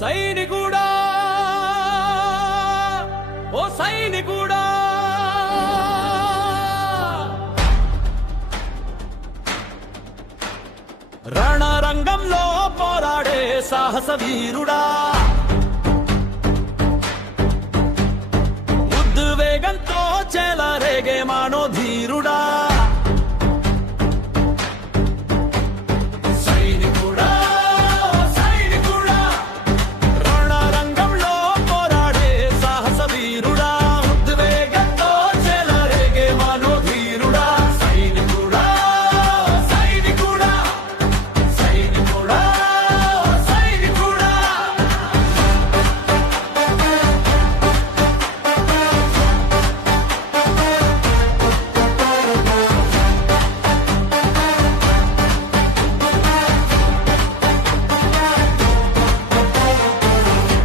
సైనికుడా ఓ సైనికుడా రణరంగంలో పోరాడే సాహస వీరుడా ఉద్వేగంతో చెలరేగే మనోధీరుడా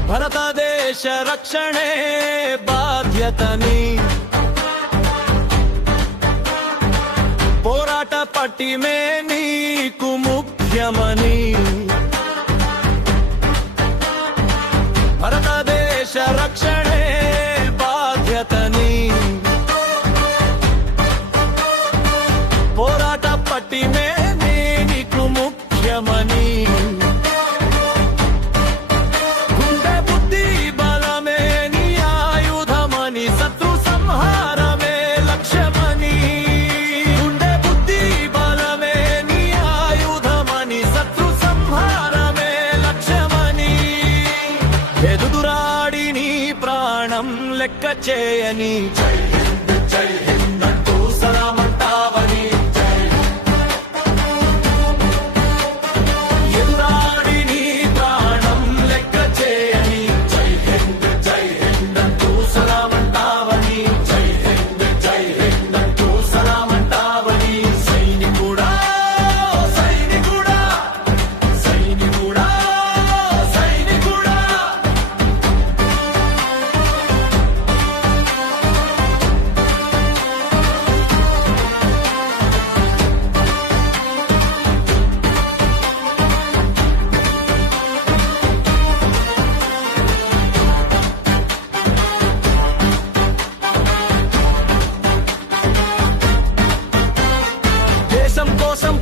భారతదేశ రక్షణే బాధ్యతని పోరాట పట్టిమే నీకు ముఖ్యమని భారతదేశ రక్షణే బాధ్యతని పోరాట పట్టిమే నీకు ముఖ్యమని ఎదురాడి నీ ప్రాణం లెక్క చేయని జై హింద్ అంటూ సలామంటావని ఎదురాడి నీ ప్రాణం లెక్క చేయని జై హింద్ అంటూ సలామంటావని జై హింద్ అంటూ సలామంటావని సైనికుడా సైనికుడా సైనికుడా సైనికుడా దేశం కోసం